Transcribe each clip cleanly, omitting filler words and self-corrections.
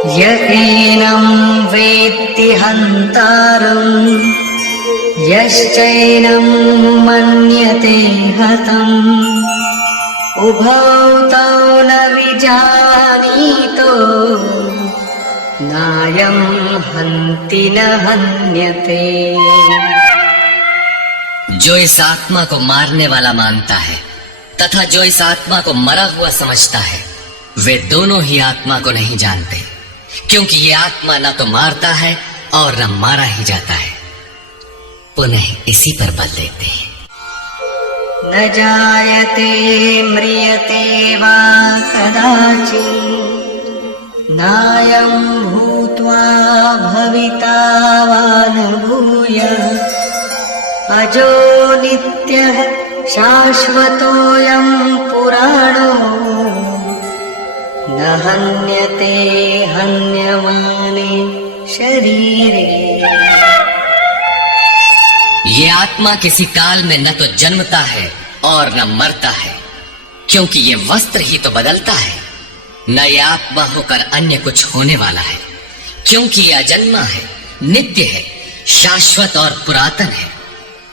य एनं वेत्ति हन्तारम् यश्चैनं मन्यते हतम् उभौ तौ न विजानीतो नायं हन्ति न हन्यते। जो इस आत्मा को मारने वाला मानता है तथा जो इस आत्मा को मरा हुआ समझता है, वे दोनों ही आत्मा को नहीं जानते, क्योंकि ये आत्मा न तो मारता है और न मारा ही जाता है। पुनः इसी पर बल देते हैं। न जायते म्रियते वा कदाचित् नायं भूत्वा भविता वा न भूयः अजो नित्यः शाश्वतोऽयं पुराणो न हन्यते हन्यमाने शरीरे। ये आत्मा किसी काल में न तो जन्मता है और न मरता है, क्योंकि ये वस्त्र ही तो बदलता है। न ये आत्मा होकर अन्य कुछ होने वाला है, क्योंकि ये अजन्मा है, नित्य है, शाश्वत और पुरातन है।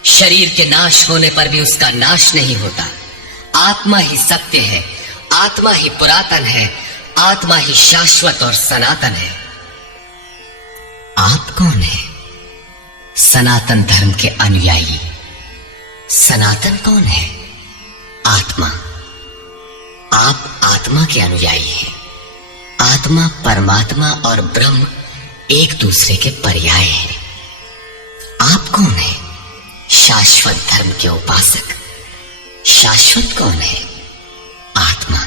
शरीर के नाश होने पर भी उसका नाश नहीं होता। आत्मा ही सत्य है, आत्मा ही पुरातन है, आत्मा ही शाश्वत और सनातन है। आप कौन है? सनातन धर्म के अनुयायी। सनातन कौन है? आत्मा। आप आत्मा के अनुयायी हैं। आत्मा, परमात्मा और ब्रह्म एक दूसरे के पर्याय हैं। आप कौन है? शाश्वत धर्म के उपासक। शाश्वत कौन है? आत्मा।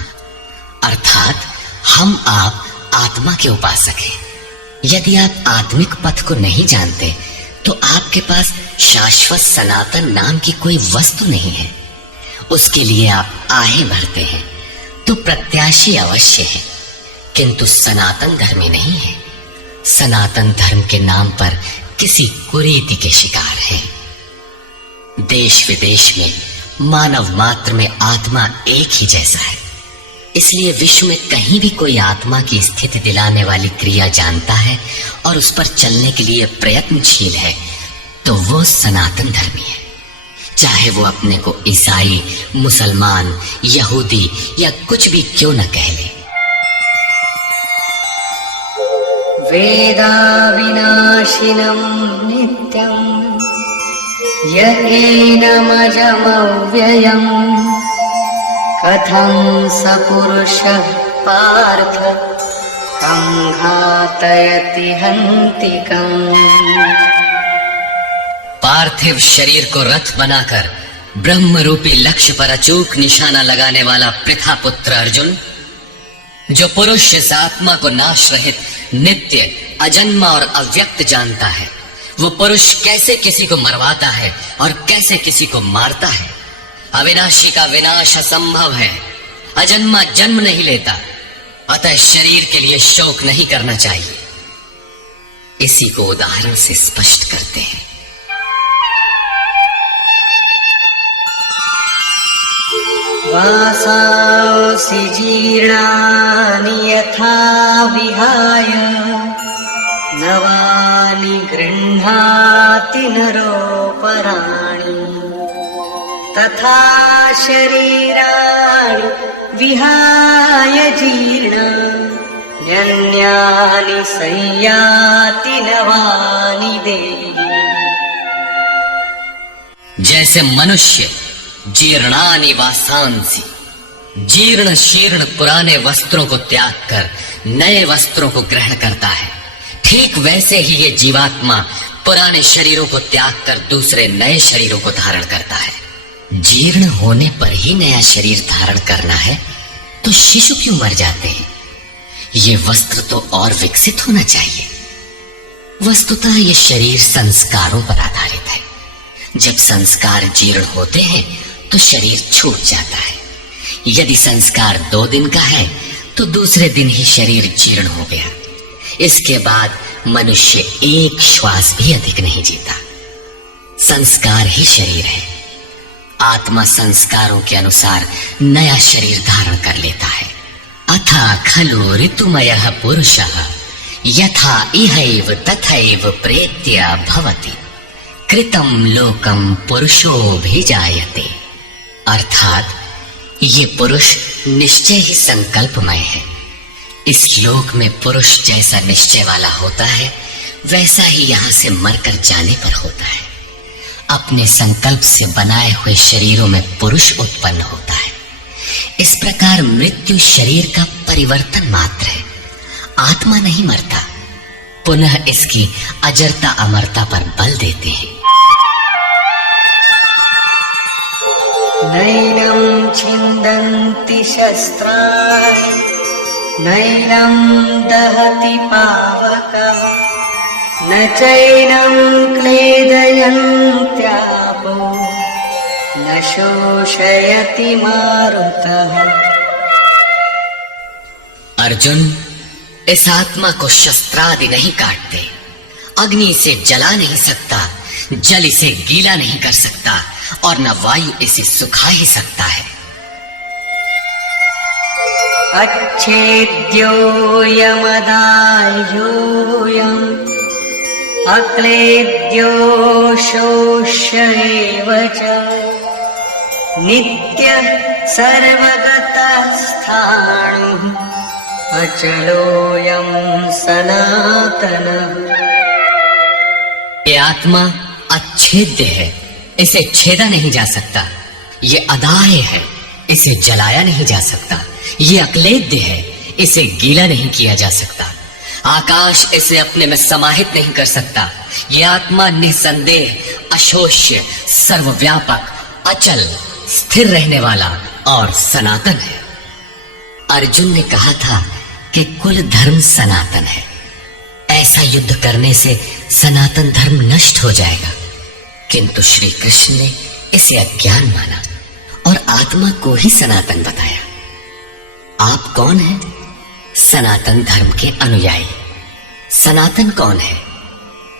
अर्थात हम आप आत्मा के उपासक हैं। यदि आप आत्मिक पथ को नहीं जानते तो आपके पास शाश्वत सनातन नाम की कोई वस्तु नहीं है। उसके लिए आप आहें भरते हैं तो प्रत्याशी अवश्य है, किंतु सनातन धर्मी नहीं है। सनातन धर्म के नाम पर किसी कुरीति के शिकार हैं। देश विदेश में मानव मात्र में आत्मा एक ही जैसा है, इसलिए विश्व में कहीं भी कोई आत्मा की स्थिति दिलाने वाली क्रिया जानता है और उस पर चलने के लिए प्रयत्नशील है तो वो सनातन धर्मी है, चाहे वो अपने को ईसाई, मुसलमान, यहूदी या कुछ भी क्यों न कह ले। वेदा विनाशिनं नित्यं य एनमजमव्ययम् कथं स पुरुषः पार्थ कं घातयति हन्तिकम्। पार्थिव शरीर को रथ बनाकर ब्रह्म रूपी लक्ष्य पर अचूक निशाना लगाने वाला पृथा पुत्र अर्जुन, जो पुरुष इस आत्मा को नाश रहित, नित्य, अजन्मा और अव्यक्त जानता है, वो पुरुष कैसे किसी को मरवाता है और कैसे किसी को मारता है। अविनाशी का विनाश असंभव है। अजन्मा जन्म नहीं लेता, अतः शरीर के लिए शोक नहीं करना चाहिए। इसी को उदाहरण से स्पष्ट करते हैं। वासांसि जीर्णानि यथा विहाय नवानि गृह्णाति नरोपराणि तथा शरीराणि विहाय जीर्णान्यन्यानि संयाति नवानि देहि। जैसे मनुष्य जीर्णानि वासांसि, जीर्ण शीर्ण पुराने वस्त्रों को त्याग कर नए वस्त्रों को ग्रहण करता है, ठीक वैसे ही ये जीवात्मा पुराने शरीरों को त्याग कर दूसरे नए शरीरों को धारण करता है। जीर्ण होने पर ही नया शरीर धारण करना है तो शिशु क्यों मर जाते हैं? ये वस्त्र तो और विकसित होना चाहिए। वस्तुतः ये शरीर संस्कारों पर आधारित है। जब संस्कार जीर्ण होते हैं तो शरीर छूट जाता है। यदि संस्कार 2 दिन का है तो दूसरे दिन ही शरीर जीर्ण हो गया। इसके बाद मनुष्य एक श्वास भी अधिक नहीं जीता। संस्कार ही शरीर है। आत्मा संस्कारों के अनुसार नया शरीर धारण कर लेता है। अथा खलु ऋतुमयः पुरुषः यथा इहैव तथैव प्रेत्य भवति, कृतं लोकम पुरुषोऽभिजायते। अर्थात ये पुरुष निश्चय ही संकल्पमय है। इस लोक में पुरुष जैसा निश्चय वाला होता है, वैसा ही यहाँ से मरकर जाने पर होता है। अपने संकल्प से बनाए हुए शरीरों में पुरुष उत्पन्न होता है। इस प्रकार मृत्यु शरीर का परिवर्तन मात्र है, आत्मा नहीं मरता। पुनः इसकी अजरता अमरता पर बल देते हैं। नैनं छिन्दन्ति शस्त्राणि नैनं दहति पावकः न चैनं क्लेदयन्त्यापो न शोषयति मारुतः। अर्जुन, इस आत्मा को शस्त्रादि नहीं काटते, अग्नि से जला नहीं सकता, जल इसे गीला नहीं कर सकता और न वायु इसे सुखा ही सकता है। अच्छेद्यो यमदाह्योऽयम् अक्लेद्यो शोष्य एव च नित्यः सर्वगतः स्थाणुः अचलोऽयं सनातनः। ये आत्मा अच्छेद्य है, इसे छेदा नहीं जा सकता। ये अदाह्य है, इसे जलाया नहीं जा सकता। ये अक्लेद्य है, इसे गीला नहीं किया जा सकता। आकाश इसे अपने में समाहित नहीं कर सकता। ये आत्मा निसंदेह, अशोष्य, सर्वव्यापक, अचल, स्थिर रहने वाला और सनातन है। अर्जुन ने कहा था कि कुल धर्म सनातन है। ऐसा युद्ध करने से सनातन धर्म नष्ट हो जाएगा, किंतु श्री कृष्ण ने इसे अज्ञान माना और आत्मा को ही सनातन बताया। आप कौन हैं? सनातन धर्म के अनुयायी। सनातन कौन है?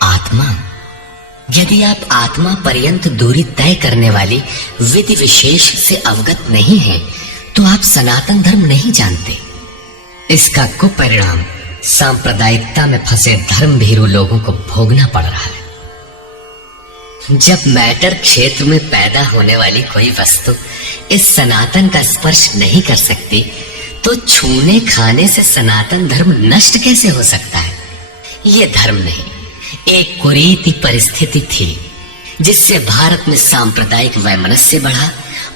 आत्मा। यदि आप आत्मा पर्यंत दूरी तय करने वाली विधि विशेष से अवगत नहीं हैं, तो आप सनातन धर्म नहीं जानते। इसका कुपरिणाम सांप्रदायिकता में फंसे धर्म भीरू लोगों को भोगना पड़ रहा है। जब मैटर क्षेत्र में पैदा होने वाली कोई वस्तु इस सनातन का स्पर्श नहीं कर सकती, तो छूने खाने से सनातन धर्म नष्ट कैसे हो सकता है? ये धर्म नहीं, एक कुरीति परिस्थिति थी जिससे भारत में सांप्रदायिक वैमनस्य बढ़ा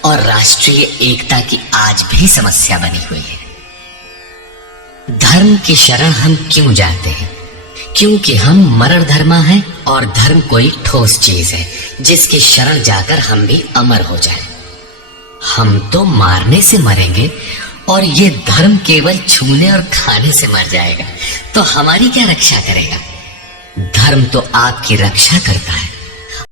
और राष्ट्रीय एकता की आज भी समस्या बनी हुई है। धर्म की शरण हम क्यों जाते हैं? क्योंकि हम मरण धर्मा हैं और धर्म कोई ठोस चीज है जिसकी शरण जाकर हम भी अमर हो जाएं। हम तो मारने से मरेंगे और ये धर्म केवल छूने और खाने से मर जाएगा, तो हमारी क्या रक्षा करेगा? धर्म तो आपकी रक्षा करता है।